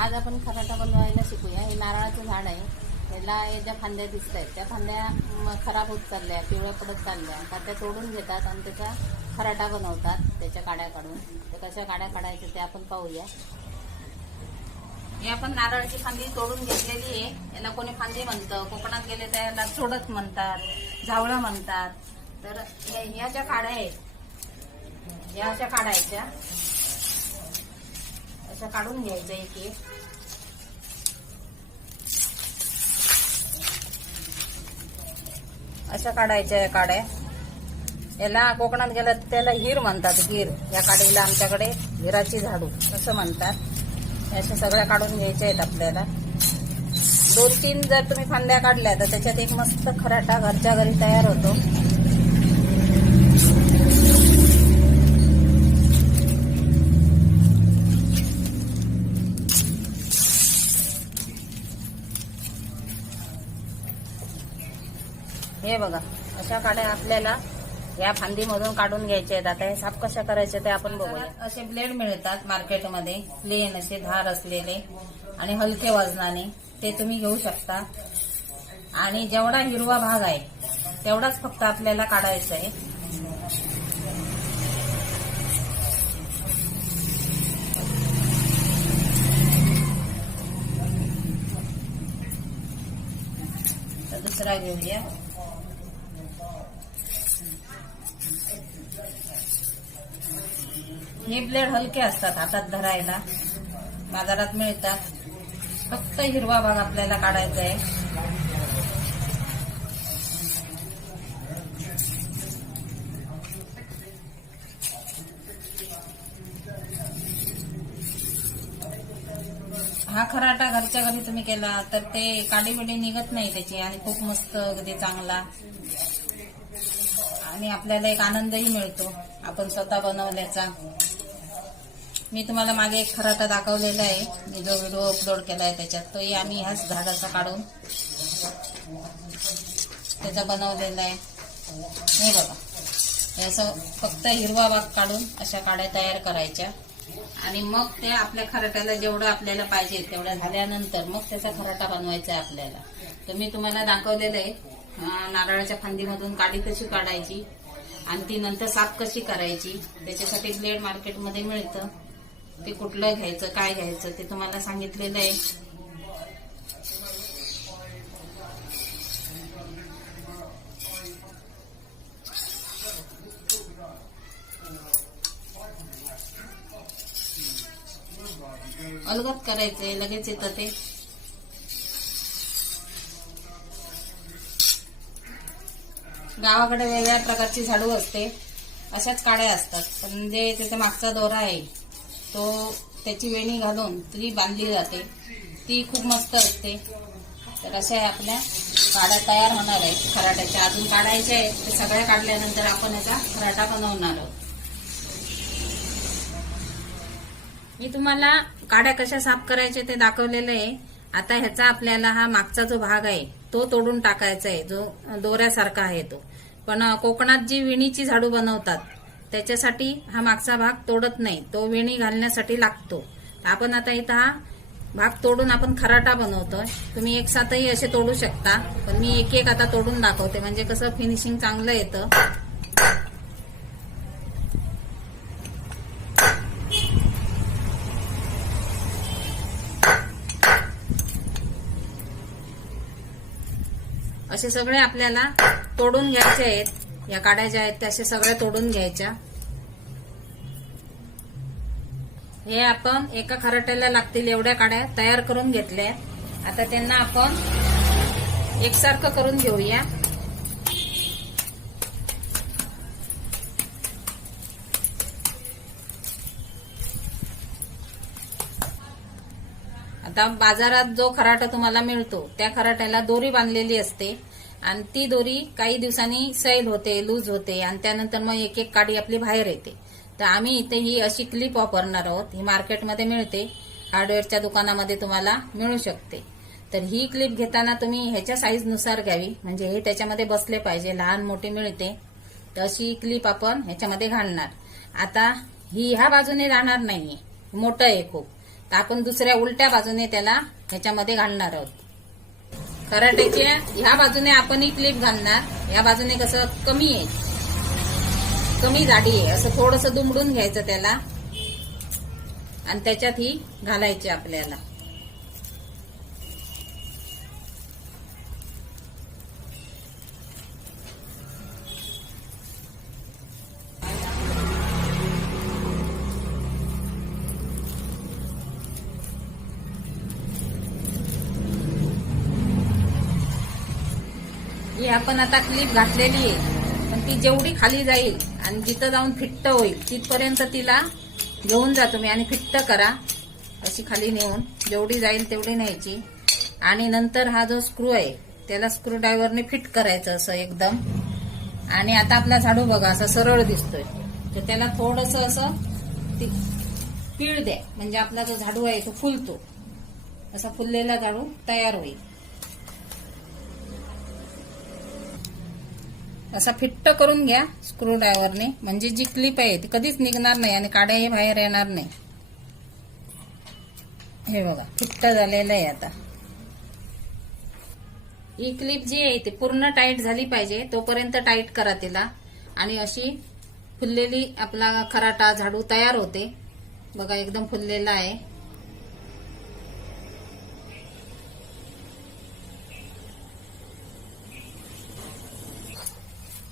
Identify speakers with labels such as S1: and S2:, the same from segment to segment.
S1: आज आपण खराटा बनवायला शिकूया. हे नारळाचं झाड आहे. त्याला हे ज्या फांद्या दिसत आहेत त्या फांद्या म, खराब होत चालल्या पिवळ्या पडत चालल्या. का त्या तोडून घेतात आणि त्याचा खराटा बनवतात त्याच्या काड्या काढून. तर कशा काड्या काढायच्या त्या आपण पाहूया. हे आपण नारळाची फांदी तोडून घेतलेली आहे. याला कोणी फांदी म्हणतं कोकणात गेले तर याला चोडत म्हणतात झावळं म्हणतात. तर ह्या ज्या काड्या आहेत ह्या अशा काढायच्या असं काढून घ्यायचं एक एक. अशा काढायच्या या काड्या. याला कोकणात गेलं त्याला हिर म्हणतात हिर. या काडीला आमच्याकडे हिराची झाडू असं म्हणतात. अशा सगळ्या काढून घ्यायच्या आहेत आपल्याला. दोन तीन जर तुम्ही फांद्या काढल्या तर त्याच्यात एक मस्त खराटा घरच्या घरी तयार होतो. हे बघा अशा काड्या आपल्याला या फांदीमधून काढून घ्यायचे आहेत. आता हे साफ कशा करायचे ते आपण बघूया. असे ब्लेड मिळतात मार्केटमध्ये प्लेन असे धार असलेले आणि हलके वजनाने. ते तुम्ही घेऊ शकता. आणि जेवढा हिरवा भाग आहे तेवढाच फक्त आपल्याला काढायचा आहे. दुसरा घेऊया. हे ब्लेड हलके असतात हातात धरायला. बाजारात मिळतात. फक्त हिरवा भाग आपल्याला काढायचा आहे. हा खराटा घरच्या घरी तुम्ही केला तर ते काडी बिडी निघत नाही त्याची आणि खूप मस्त अगदी चांगला. आणि आपल्याला एक आनंदही मिळतो. आपण स्वतः बनवल्याचा. मी तुम्हाला मागे एक खराटा दाखवलेला आहे. मी जो व्हिडिओ अपलोड केला आहे त्याच्यात तोही आम्ही ह्याच झाडाचा काढून त्याचा बनवलेला आहे. हे बघा. याचं असं फक्त हिरवा भाग काढून अशा काड्या तयार करायच्या. आणि मग त्या आपल्या खराट्याला जेवढं आपल्याला पाहिजे तेवढं झाल्यानंतर मग त्याचा खराटा बनवायचा आहे आपल्याला. तर मी तुम्हाला दाखवलेलं आहे. नारळाच्या फांदीमधून काडी कशी काढायची आणि ती नंतर साफ कशी करायची त्याच्यासाठी ब्लेड मार्केटमध्ये मिळतं. ते कुठलं घ्यायचं काय घ्यायचं ते तुम्हाला सांगितलेलं आहे. अलगत करायचंय लगेच येतं ते. गावाकडे वेगळ्या प्रकारची झाडू असते. अशाच काड्या असतात पण जे त्याच्या मागचा दोरा आहे तो त्याची वेणी घालून ती बांधली जाते. ती खूप मस्त असते. तर अशा आपल्या काड्या तयार होणार आहेत खराट्याच्या अजून काढायच्या आहेत. ते सगळ्या काढल्यानंतर आपण याचा खराटा बनवणार आहोत. मी तुम्हाला काड्या कशा साफ करायचे ते दाखवलेलं आहे. आता ह्याचा आपल्याला हा मागचा जो भाग आहे तो तोडून टाकायचा आहे. जो दोऱ्यासारखा आहे तो. पण कोकणात जी विणीची झाडू बनवतात त्याच्यासाठी हा मागचा भाग तोडत नाही. तो विणी घालण्यासाठी लागतो. आपण आता इथं हा भाग तोडून आपण खराटा बनवतोय. तुम्ही एक साथही असे तोडू शकता पण मी एक एक आता तोडून दाखवते. म्हणजे कसं फिनिशिंग चांगलं येतं. असे सगळे आपल्याला तोडून घ्यायचे आहेत. या काड्या ज्या आहेत त्या अशा सगळ्या तोडून घ्यायच्या. हे आपण एका खराट्याला लागतील एवढ्या काड्या तयार करून घेतल्या आता त्यांना आपण एकसारखं करून घेऊया. आता बाजारात जो खराटा तुम्हाला मिळतो त्या खराट्याला दोरी बांधलेली असते. आणि ती दोरी काही दिवसांनी सैल होते लूज होते आणि त्यानंतर मग एक एक काडी आपली बाहेर येते. तर आम्ही इथे ही अशी क्लिप वापरणार आहोत. ही मार्केटमध्ये मिळते. हार्डवेअरच्या दुकानामध्ये तुम्हाला मिळू शकते. तर ही क्लिप घेताना तुम्ही ह्याच्या साईजनुसार घ्यावी. म्हणजे हे त्याच्यामध्ये बसले पाहिजे. लहान मोठी मिळते. तर अशी क्लिप आपण ह्याच्यामध्ये घालणार. आता ही ह्या बाजूने राहणार नाहीये. मोठं आहे खूप. तर आपण दुसऱ्या उलट्या बाजूने त्याला ह्याच्यामध्ये घालणार आहोत. खराट्याच्या ह्या बाजूने आपण ही क्लिप घालणार. या बाजूने कसं कमी आहे. कमी जाडी आहे. असं थोडस दुमडून घ्यायचं त्याला. आणि त्याच्यात ही घालायची आपल्याला. आपण आता क्लिप घातलेली आहे. पण ती जेवढी खाली जाईल आणि जिथं जाऊन फिट्ट होईल तिथपर्यंत तिला घेऊन जा तुम्ही आणि फिट्ट करा. अशी खाली नेऊन जेवढी जाईल तेवढी न्यायची. आणि नंतर हा जो स्क्रू आहे त्याला स्क्रू ड्रायव्हरने फिट करायचं असं एकदम. आणि आता आपला झाडू बघा असा सरळ दिसतोय. तर त्याला थोडस असं ती पीळ द्या. म्हणजे आपला जो झाडू आहे तो फुलतो. असा फुललेला झाडू तयार होईल. असा फिट्ट करून घ्या स्क्रूड्रायव्हरने म्हणजे जी क्लिप आहे ती कधीच निघणार नाही आणि काड्याही बाहेर येणार नाही. हे बघा फिट्ट झालेलं आहे आता. ही क्लिप जी आहे ती पूर्ण टाईट झाली पाहिजे. तोपर्यंत टाईट करा तिला. आणि अशी फुललेली आपला खराटा झाडू तयार होते. बघा एकदम फुललेला आहे.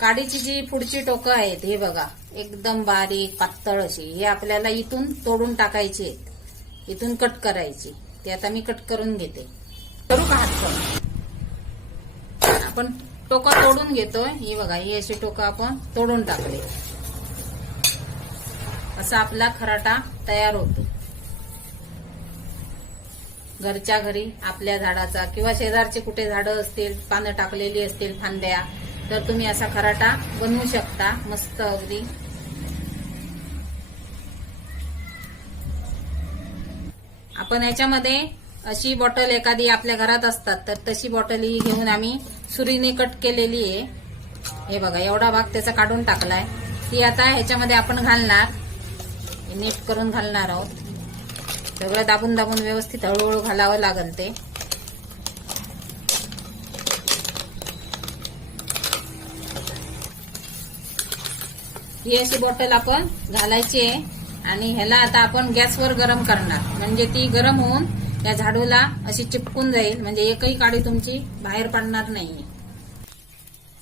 S1: काडीची जी पुढची टोकं आहेत हे बघा. एकदम बारीक पातळ अशी. हे आपल्याला इथून तोडून टाकायची आहेत. इथून कट करायची. ते आता मी कट करून घेते. करू का हात आपण टोका तोडून घेतोय. ही बघा ही अशी टोकं आपण तोडून टाकले. असा आपला खराटा तयार होतो. घरच्या घरी आपल्या झाडाचा किंवा शेजारचे कुठे झाडं असतील पानं टाकलेली असतील फांद्या तर तुम्ही असा खराटा बनवू शकता. मस्त अगदी. आपण याच्यामध्ये अशी बॉटल एखादी आपल्या घरात असतात तर तशी बॉटल ही घेऊन आम्ही सुरीने कट केलेली आहे. हे बघा एवढा भाग त्याचा काढून टाकलाय. ती आता ह्याच्यामध्ये आपण घालणार. नीट करून घालणार आहोत. सगळं दाबून दाबून व्यवस्थित हळूहळू घालावं लागेल ते. ही अशी बॉटल आपण घालायची आहे. आणि ह्याला आता आपण गॅसवर गरम करणार. म्हणजे ती गरम होऊन या झाडूला अशी चिपकून जाईल. म्हणजे एकही काडी तुमची बाहेर पडणार नाही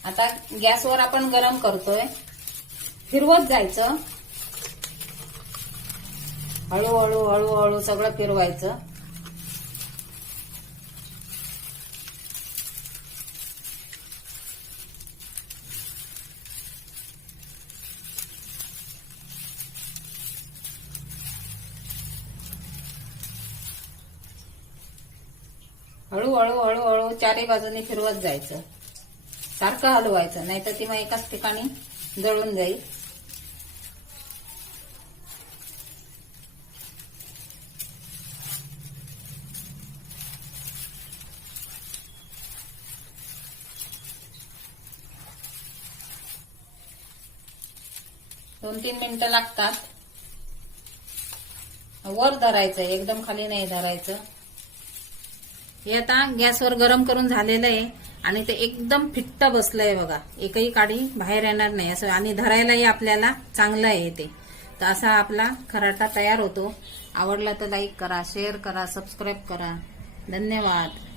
S1: आता गॅसवर आपण गरम करतोय. फिरवत जायचं. हळूहळू हळूहळू सगळं फिरवायचं. हळूहळू हळूहळू चारही बाजूनी फिरवत जायचं. सारखं हलवायचं नाहीतर ती मग एकाच ठिकाणी जळून जाईल. दोन तीन मिनिटं लागतात. वर धरायचं एकदम खाली नाही धरायचं. हे आता गॅसवर गरम करून झालेलं आहे आणि ते एकदम फिट्ट बसलंय बघा. एकही काडी बाहेर येणार नाही. असं आणि धरायलाही आपल्याला चांगलं आहे ते. तर असा आपला खराटा तयार होतो. आवडला तर लाईक करा शेअर करा सबस्क्राईब करा. धन्यवाद.